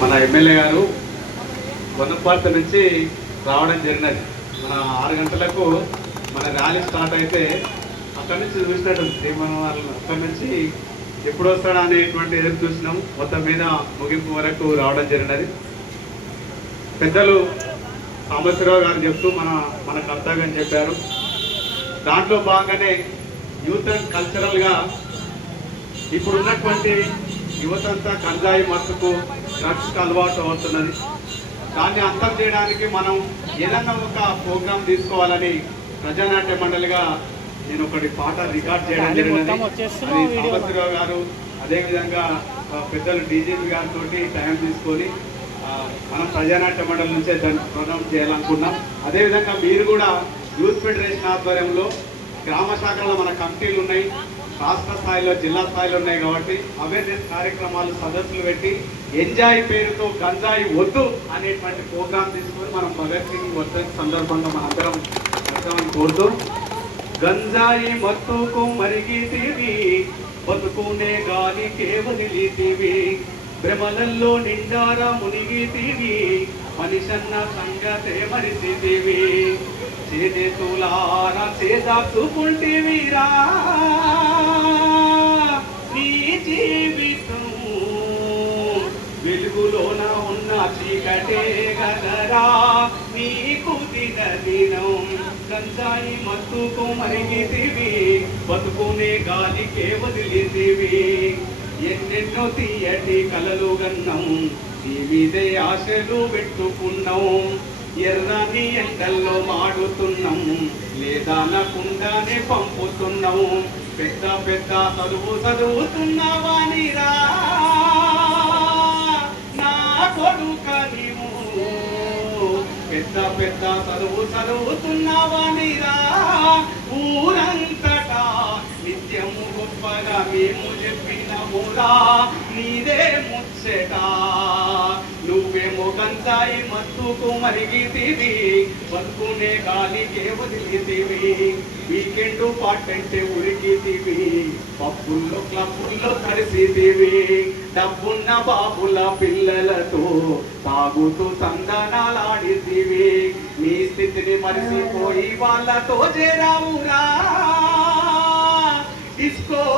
మన ఎమ్మెల్యే గారు వనపార్త నుంచి రావడం జరిగినది. మన ఆరు గంటలకు మన ర్యాలీ స్టార్ట్ అయితే అక్కడి నుంచి చూసినట్టు శ్రీమన్ వాళ్ళు అక్కడి నుంచి ఎప్పుడు వస్తాడా అనేటువంటి ఎదురు చూసినాం. మొత్తం మీద ముగింపు వరకు రావడం జరిగినది. పెద్దలు సాంబశివరావు గారు చెప్తూ మన మన కర్తవ్యం చెప్పారు. దాంట్లో భాగంగానే యూత్ అండ్ కల్చరల్గా ఇప్పుడు ఉన్నటువంటి యువత అంతా గంజాయి మత్తుకు డ్రగ్స్కి అలవాటు అవుతున్నది. దాన్ని అంతం చేయడానికి మనం ఏదన్నా ఒక ప్రోగ్రాం తీసుకోవాలని ప్రజానాట్య మండలిగా నేను ఒకటి పాట రికార్డ్ చేయడం జరిగినది వచ్చేస్తున్నావు అది గారు అదేవిధంగా పెద్దలు డీజీపీ గారితో టైం తీసుకొని మనం ప్రజానాట్య మండలి నుంచే దాన్ని ప్రోగ్రామ్ చేయాలనుకున్నాం. అదేవిధంగా మీరు కూడా యూత్ ఫెడరేషన్ ఆధ్వర్యంలో గ్రామ శాఖలో మన కమిటీలు ఉన్నాయి. రాష్ట్ర స్థాయిలో జిల్లా స్థాయిలో ఉన్నాయి కాబట్టి అవేర్నెస్ కార్యక్రమాలు సదస్సులు పెట్టి ఎంజాయ్ పేరుతో గంజాయి వద్దు అనేటువంటి ప్రోగ్రామ్ తీసుకొని మనం భగత్ సింగ్ వర్ధన్ సందర్భంగా మనందరం చేద్దామని కోరుతూ గంజాయి మత్తుకు మరిగితీవి బతుకునే గాలి కేవలితీవి భ్రమలల్లో నిండారా మునిగితీవి మనిషన్న సంగతే మరిసితివి చేతులారా చేదాచుకుంటివిరా నీ జీవితం వెలుగులోన ఉన్న చీకటే గదరా నీకు దినం. గంజాయి మత్తుకు మరిగితివి బతుకునే గాలికే వదిలితివి. ఎన్నెన్నో తీయటి కలలు గన్నం నీ మీదే ఆశలు పెట్టుకున్నాం ఎర్రని ఎండల్లో మాడుతున్నాం లేదా నకుండానే పంపుతున్నాం పెద్ద పెద్ద చదువు చదువుతున్నావానిరా నా కొడుక నీవు పెద్ద పెద్ద చదువు చదువుతున్నావానిరా ఊరంతటా నిత్యము గొప్పగా మేము చెప్పినమురా నీదే ముచ్చటా. నువ్వేమో ಮತ್ತು ಕುಮರಿಗಿದ್ದೀವಿ మరిగితివి ಗಾಲಿಗೆ గాలికే ವೀಕೆಂಡು వీకెండ్ పాటంటే ఉరికితివి పప్పుల్లో క్లబ్బుల్లో తడిసితివి. డబ్బున్న బాబుల పిల్లలతో తాగుతూ సందనాలాడితివి. నీ స్థితిని మరిసిపోయి వాళ్ళతో చేరావురా. డిస్కో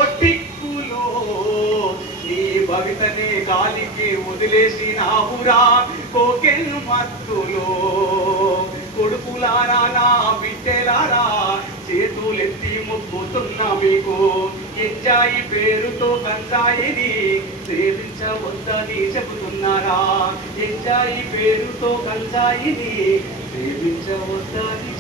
కవితనే భవితనే గాలికి వదిలేసినావురా కోకెన్ మత్తులో. కొడుకులారా నా బిడ్డలారా చేతులెత్తి మొక్కుతున్నా మీకు. ఎంజాయి పేరుతో కంజాయిని సేవించవద్దని చెబుతున్నారా? ఎంజాయి పేరుతో కంజాయిని సేవించవద్దని